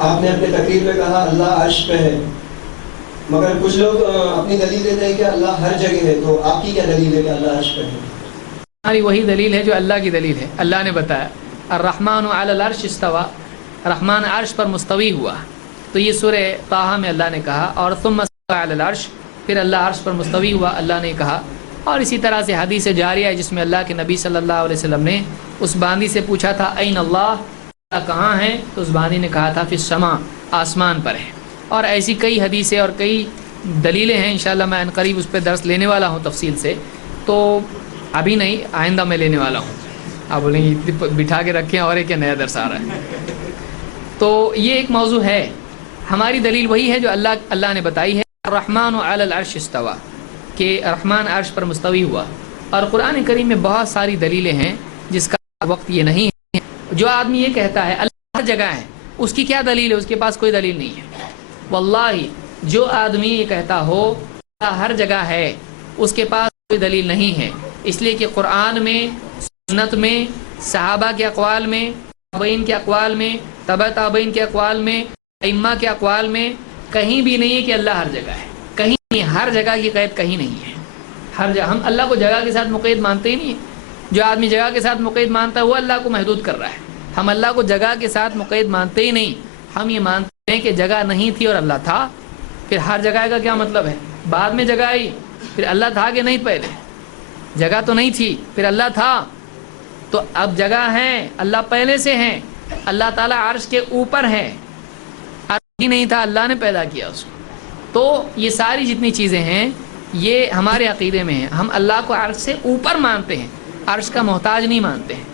آپ نے اپنے تقریر میں کہا اللہ عرش پہ ہے، مگر کچھ لوگ اپنی دلیل دیتے ہیں کہ اللہ ہر جگہ ہے، تو آپ کی کیا دلیل ہے کہ اللہ عرش پہ ہے؟ ہماری وہی دلیل ہے جو اللہ کی دلیل ہے. اللہ نے بتایا الرحمن علی العرش استوى، رحمان عرش پر مستوی ہوا. تو یہ سورہ طٰہٰ میں اللہ نے کہا، اور ثم استوى علی العرش، پھر اللہ عرش پر مستوی ہوا اللہ نے کہا. اور اسی طرح سے حدیث جاریہ ہے جس میں اللہ کے نبی صلی اللہ علیہ وسلم نے اس باندی سے پوچھا تھا این اللہ، اللہ کہاں ہے؟ تو اس باندی نے کہا تھا فی السماء، آسمان پر ہے. اور ایسی کئی حدیثیں اور کئی دلیلیں ہیں. انشاءاللہ میں عنقریب اس پہ درس لینے والا ہوں تفصیل سے، تو ابھی نہیں، آئندہ میں لینے والا ہوں. آپ بولیں گے بٹھا کے رکھیں اور ایک نیا درس آ رہا ہے. تو یہ ایک موضوع ہے. ہماری دلیل وہی ہے جو اللہ نے بتائی ہے، الرحمن علی العرش استوى، کہ رحمان عرش پر مستوی ہوا. اور قرآن کریم میں بہت ساری دلیلیں ہیں جس کا وقت یہ نہیں ہے. جو آدمی یہ کہتا ہے اللہ ہر جگہ ہے، اس کی کیا دلیل ہے؟ اس کے پاس کوئی دلیل نہیں ہے. واللہ جو آدمی یہ کہتا ہو اللہ ہر جگہ ہے، اس کے پاس کوئی دلیل نہیں ہے. اس لیے کہ قرآن میں، سنت میں، صحابہ کے اقوال میں، تابعین کے اقوال میں، تبع تابعین کے اقوال میں، ائمہ کے اقوال میں کہیں بھی نہیں ہے کہ اللہ ہر جگہ ہے. کہیں نہیں، ہر جگہ کی قید کہیں نہیں ہے. ہر جگہ ہم اللہ کو جگہ کے ساتھ مقید مانتے ہی نہیں ہیں. جو آدمی جگہ کے ساتھ مقید مانتا ہے وہ اللہ کو محدود کر رہا ہے. ہم اللہ کو جگہ کے ساتھ مقید مانتے ہی نہیں. ہم یہ مانتے ہیں کہ جگہ نہیں تھی اور اللہ تھا. پھر ہر جگہ کا کیا مطلب ہے؟ بعد میں جگہ آئی، پھر اللہ تھا کہ نہیں؟ پہلے جگہ تو نہیں تھی، پھر اللہ تھا. تو اب جگہ ہے، اللہ پہلے سے ہیں. اللہ تعالیٰ عرش کے اوپر ہے، عرش ہی نہیں تھا، اللہ نے پیدا کیا اس کو. تو یہ ساری جتنی چیزیں ہیں یہ ہمارے عقیدے میں ہیں. ہم اللہ کو عرش سے اوپر مانتے ہیں، عرش کا محتاج نہیں مانتے ہیں.